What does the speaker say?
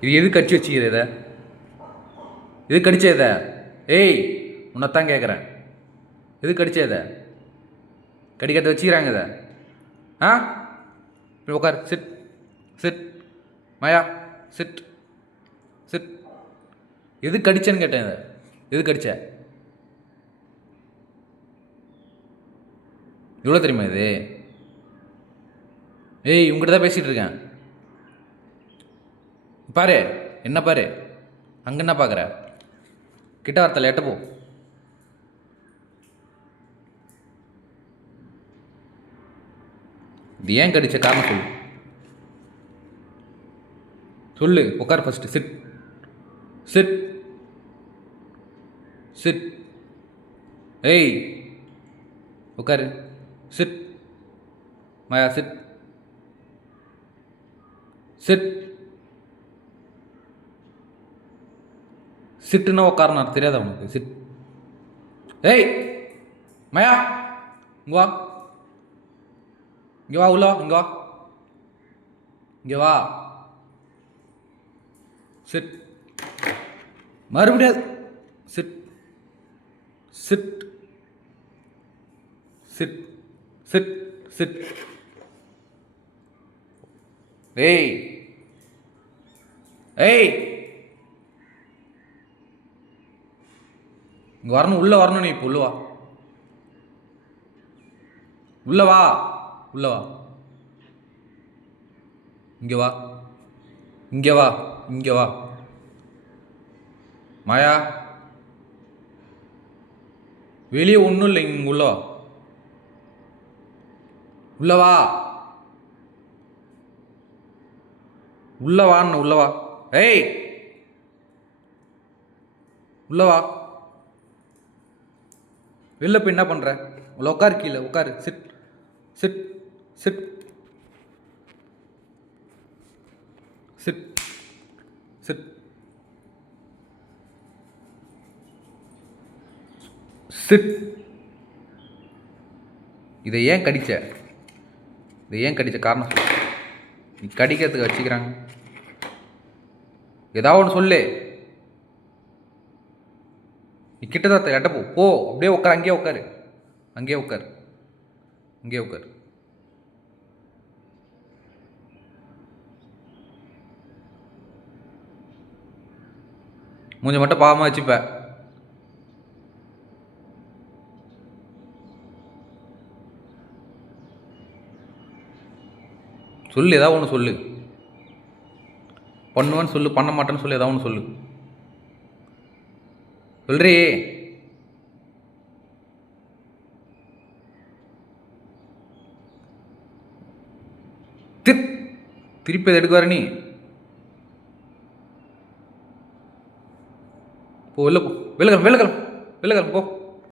இது எது கடிச்சு வச்சுக்கிற இதை? எது கடிச்ச இதை? ஏய், உன்னைத்தான் கேட்குறேன். எது கடிச்ச இதை? கடிக்கிறத வச்சுக்கிறாங்க இதை. ஆ, உட்கார். Sit sit. Maya, sit sit. எது கடிச்சேன்னு கேட்டேன். இதை எது கடிச்ச? எவ்வளோ தெரியுமா இது? ஏய், உங்ககிட்ட தான் பேசிகிட்டு இருக்கேன். பாரு, என்ன பாரு, அங்கே என்ன பார்க்குற? கிட்ட வார்த்தையில் எட்ட போ. இது ஏன் கடிச்ச காரணம் சொல்லு. சொல்லு. உட்கார் ஃபஸ்ட்டு. Sit sit sit. ஏய், உட்காரு. சிட். Maya, sit chit. சிட்டுன்னா உட்காரணும் தெரியாதா உனக்கு? சிட். ஏய் மாயா, இங்கே வா. இங்கே வா. உள்ள வா. இங்கே வா. இங்கே வா. சிட். மறுபடியும் sit sit sit sit sit. ஏய் ஏய், இங்கே வரணும். உள்ளே வரணும். நீ இப்போ உள்ள வா. உள்ள வா. உள்ள வா. இங்கே வா. இங்கே வா. இங்கே வா. மாயா, வெளியே ஒன்றும் இல்லை. இங்கே உள்ள வா. உள்ள வா. உள்ள வான்னு. உள்ள வா. ஏய், உள்ள வா. வெளில போய் என்ன பண்ணுற? உள்ள உட்காரு. கீழே உட்காரு. Sit sit sit sit sit sit. இதை ஏன் கடிச்ச? இதை ஏன் கடிச்ச காரணம் சொல்லு. நீ கடிக்கிறதுக்கு வச்சுக்கிறாங்க. ஏதாவது ஒன்று சொல்லு. நீ கிட்டதான் எட்ட போ. போ, அப்படியே உட்கார். அங்கேயே உட்காரு. அங்கேயே உட்கார். அங்கேயே உட்கார். மூஞ்ச மட்டும் பாவமாக வச்சுப்ப. சொல்லு. ஏதாவது ஒன்று சொல்லு. பண்ணுவேன்னு சொல்லு, பண்ண மாட்டேன்னு சொல்லு. ஏதாவது ஒன்று சொல்லு. சொல்றி. திருப்பி அதை எடுக்க வர நீ. போ, வெளில போ. வெளில கிளம்பு. வெளில கிளம்பு. வெளில கிளம்பு. போ.